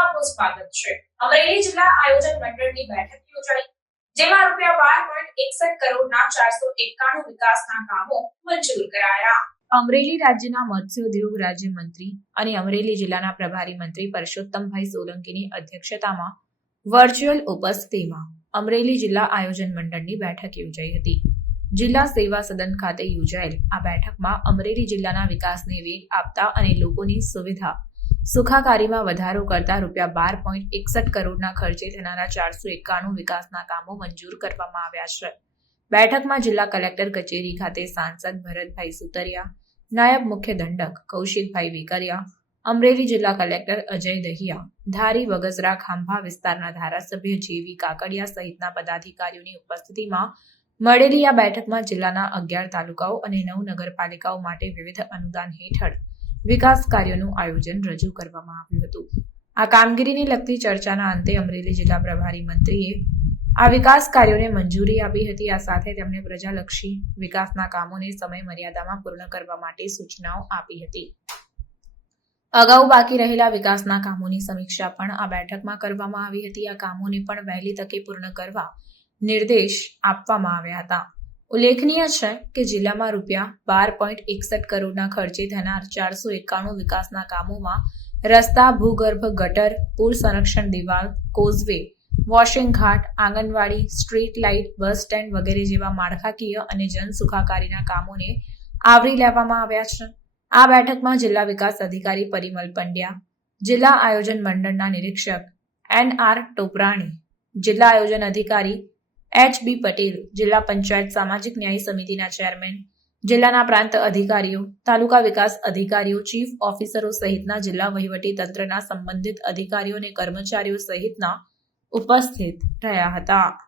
આપનું સ્વાગત છે. અમરેલી જિલ્લા આયોજન મંડળની બેઠક યોજાઈ. જેમાં રૂપિયા બાર પોઈન્ટ એકસઠ કરોડના ચારસો એકાણું વિકાસના કામો મંજૂર કરાયા. અમરેલી રાજ્યના મત્સ્યોદ્યોગ રાજ્યમંત્રી અને અમરેલી જિલ્લાના પ્રભારી મંત્રી પરસોત્તમભાઈ સોલંકીની અધ્યક્ષતામાં વર્ચ્યુઅલ ઉપસ્થિતિમાં અમરેલી જિલ્લા આયોજન મંડળની બેઠક યોજાઈ હતી. જિલ્લા સેવા સદન ખાતે યોજાયેલ આ બેઠકમાં અમરેલી જિલ્લાના વિકાસને વેગ આપતા અને લોકોની સુવિધા સુખાકારીમાં વધારો કરતા રૂપિયા બાર પોઈન્ટ એકસઠ કરોડના ખર્ચે થનારા ચારસો એકાણું વિકાસના કામો મંજૂર કરવામાં આવ્યા છે. બેઠકમાં જિલ્લા કલેક્ટર કચેરી ખાતે સાંસદ ભરતભાઈ સુતરિયા, નાયબ મુખ્ય દંડક કૌશિકભાઈ વેકરિયા, અમરેલી જિલ્લા કલેક્ટર અજય દહિયા, ધારી વગસરા ખાંભા વિસ્તારના ધારાસભ્ય જેવી કાકડિયા સહિતના પદાધિકારીઓની ઉપસ્થિતિમાં મળેલી આ બેઠકમાં જિલ્લાના અગિયાર તાલુકાઓ અને નવ નગરપાલિકાઓ માટે વિવિધ અનુદાન હેઠળ વિકાસ કાર્યોનું આયોજન રજૂ કરવામાં આવ્યું હતું. આ કામગીરીને લગતી ચર્ચાના અંતે અમરેલી જિલ્લા પ્રભારી મંત્રીએ આ વિકાસ કાર્યોને મંજૂરી આપી હતી. આ સાથે તેમણે પ્રજાલક્ષી વિકાસના કામોને સમય મર્યાદામાં પૂર્ણ કરવા માટે સૂચનાઓ આપી હતી. અગાઉ બાકી રહેલા વિકાસના કામોની સમીક્ષા પણ આ બેઠકમાં કરવામાં આવી હતી. આ કામોને પણ વહેલી તકે પૂર્ણ કરવા નિર્દેશ આપવામાં આવ્યા હતા. ઉલ્લેખનીય છે કે જિલ્લામાં રૂપિયા બાર પોઈન્ટ એકસઠ કરોડના ખર્ચે થનાર ચારસો એકાણું વિકાસના કામોમાં રસ્તા, ભૂગર્ભ, ગટર પૂર સંરક્ષણ દિવાલ, કોઝવે, વોશિંગ ઘાટ, anganwadi, street light, bus stand વગેરે જેવા માળખાકીય અને જનસુખાકારીના કામોને આવરી લેવામાં આવ્યા છે. આ બેઠકમાં જિલ્લા વિકાસ અધિકારી પરિમલ પંડ્યા, જિલ્લા આયોજન મંડળના નિરીક્ષક એન આર ટોપરાણી, જિલ્લા આયોજન અધિકારી એચ બી પટેલ, જિલ્લા પંચાયત સામાજિક ન્યાય સમિતિના ચેરમેન, જિલ્લાના પ્રાંત અધિકારીઓ, તાલુકા વિકાસ અધિકારીઓ, ચીફ ઓફિસરો સહિતના જિલ્લા વહીવટી તંત્રના સંબંધિત અધિકારીઓ અને કર્મચારીઓ સહિતના ઉપસ્થિત રહ્યા હતા.